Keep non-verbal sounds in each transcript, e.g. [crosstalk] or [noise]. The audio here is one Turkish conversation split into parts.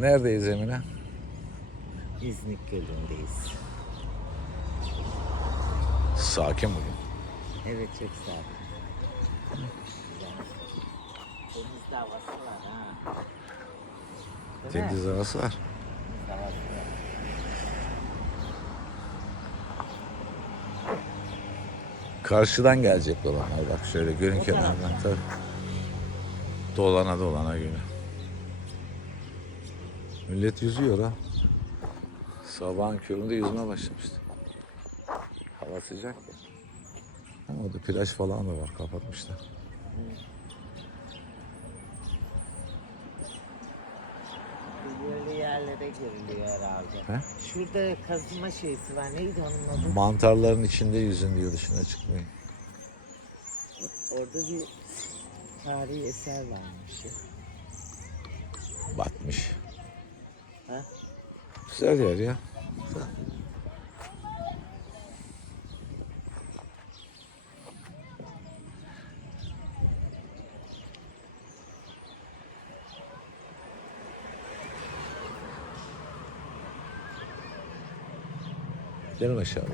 Neredeyiz Emine? İznik Gölü'ndeyiz. Sakin bugün. Evet çok sakin. Denizde havası var ha. Değil mi? Deniz havası var. Deniz. Karşıdan gelecek olanlar bak şöyle gölün kenarından tabii. Dolana dolana göre. Millet yüzüyor ha. Sabahın köründe yüzme başlamıştı. Hava sıcak ya. Ama orada plaj falan da var kapatmışlar. Böyle yerlere giriliyor herhalde. He? Şurada kazıma şeysi var. Neydi onun adı? Mantarların içinde yüzün diyor dışına çıkmayın. Orada bir tarihi eser varmış. ya. Batmış. Ha? Güzel yer ya. Gidelim aşağı.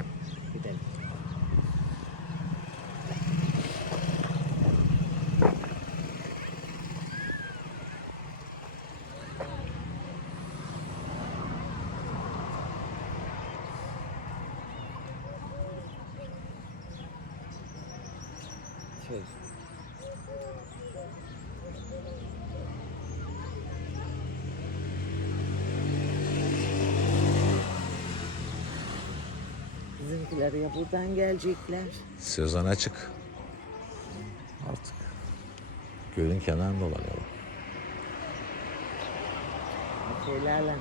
Şöyle. Bizimkiler ya buradan gelecekler. Sezon açık. Artık. Gölün kenarında dolanıyorlar. Şeylerle.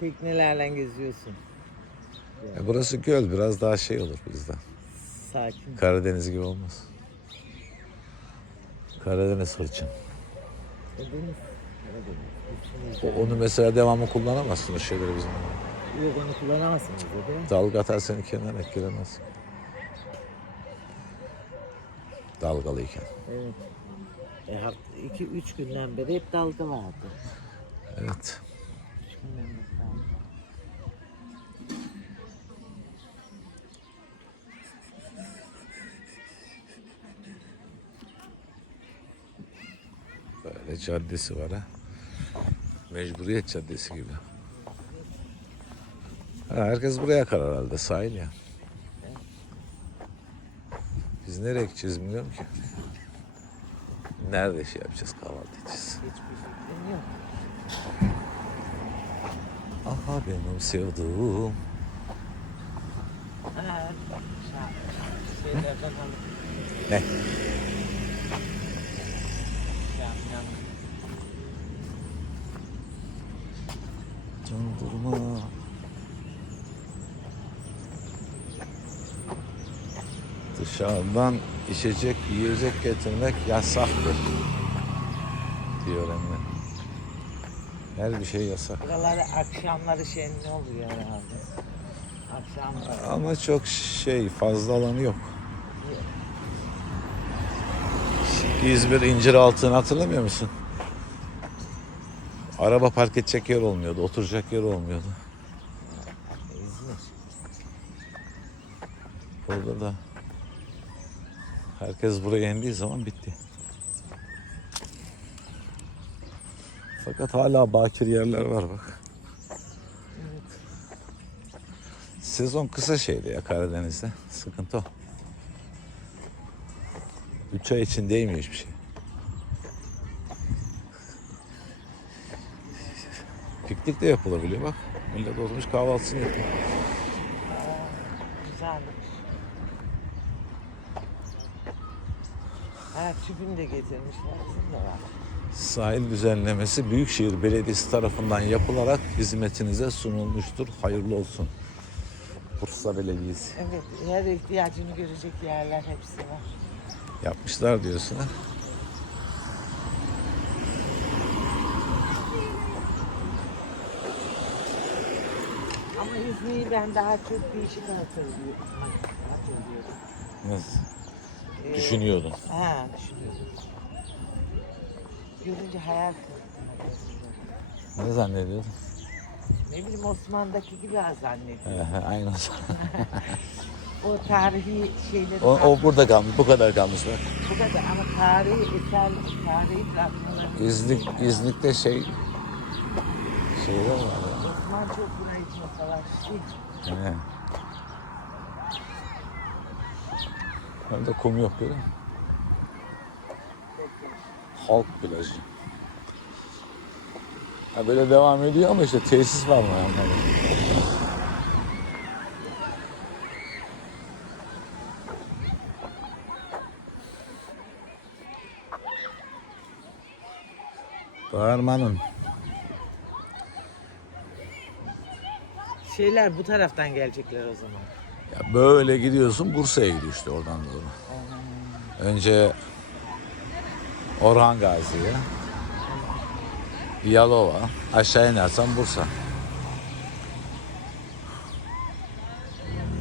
Teknelerle geziyorsun. E burası göl biraz daha şey olur bizden. Sakin. Karadeniz gibi olmaz. Karadeniz hırçın. Karadeniz. O- Onu mesela devamlı kullanamazsın o şeyleri bizim. Yok onu mi? Dalga atar seni kenara giremez. Dalgalıyken. Evet. E, hafta, iki, üç günden beri hep dalga vardı. Evet. Üç günden beri Böyle caddesi var ha. Mecburiyet caddesi gibi. Ha, herkes buraya akar herhalde sahil ya. Biz nereye gideceğiz bilmiyorum ki. Nerede şey yapacağız kahvaltı edeceğiz. Aha benim sevduğum. Ne? Dışarıdan içecek, yiyecek getirmek yasaktır. Diyor emmi. Her bir şey yasak. Buraları akşamları şenli oluyor herhalde. Akşamları. Ama çok şey fazla alanı yok. İzmir incir altını hatırlamıyor musun? Araba park edecek yer olmuyordu, oturacak yer olmuyordu. İzmir. Burada da herkes buraya indiği zaman bitti. Fakat hala bakir yerler var bak. Sezon kısa şeydi ya Karadeniz'de. Sıkıntı o. Üç ay için değmiyor hiçbir şey. Piknik de yapılabiliyor bak. Millet oturmuş kahvaltısını yapıyor. Güzelmiş. Ha tüpünü de getirmişler. Sahil düzenlemesi Büyükşehir Belediyesi tarafından yapılarak hizmetinize sunulmuştur. Hayırlı olsun. Bursa Belediyesi. Evet, her ihtiyacını görecek yerler hepsi var. Yapmışlar diyorsun ha. Ama İzmir'i ben daha çok değişik hatırlıyorum. Nasıl? Ee, Düşünüyordun. Ha, düşünüyorum. Görünce hayal kırıklığı. Ne zannediyordun? Ne bileyim Osman'daki gibi zannediyorum. Ee, Aynı. [laughs] O tarihi şeyleri o, o burada kalmış, bu kadar kalmış bak. bu kadar ama tarihi eser, tarihi bırakmaları. İznik, İznik'te şey şeyler var. Osman çok burayı için savaştı. He. Orada kum yok görüyor musun? Halk plajı. Ha böyle devam ediyor ama işte tesis var mı yani? Bağırmanın. Şeyler bu taraftan gelecekler o zaman. Ya böyle gidiyorsun Bursa'ya gidiyor işte oradan doğru. Önce Orhan Gazi'ye, Yalova, aşağı inersen Bursa.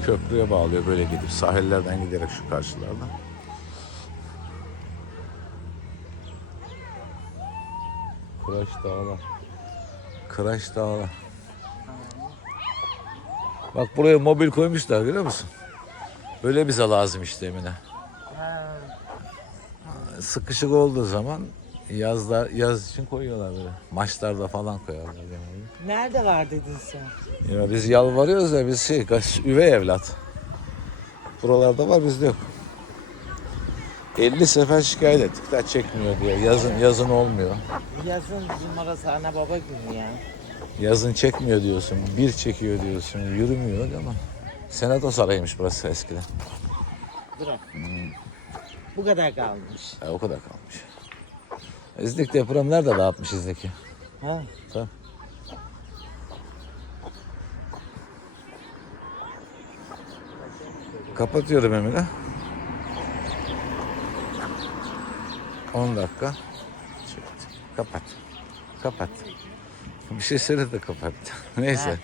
Köprüye bağlıyor böyle gidip sahillerden giderek şu karşılarda. Kıraç Dağlar. Kıraç Dağlar. Bak buraya mobil koymuşlar görüyor musun? Böyle bize lazım işte Emine. Sıkışık olduğu zaman yazda yaz için koyuyorlar böyle. Maçlarda falan koyarlar genelde. nerede var dedin sen? Ya biz yalvarıyoruz ya biz şey kaç üvey evlat. Buralarda var bizde yok. 50 sefer şikayet ettik de çekmiyor diye. Yazın yazın olmuyor. Yazın bizim orası ana baba günü ya. Yazın çekmiyor diyorsun. Bir çekiyor diyorsun. Yürümüyor ama. Senato sarayıymış burası eskiden. Dur o. Bu kadar kalmış. Ya, o kadar kalmış. İznik deprem nerede dağıtmış İznik'i? Ha. Tamam. Kapatıyorum Emine. 10 dakika. Kapat. Kapat. Bir şey söyle de kapat. [laughs] Neyse.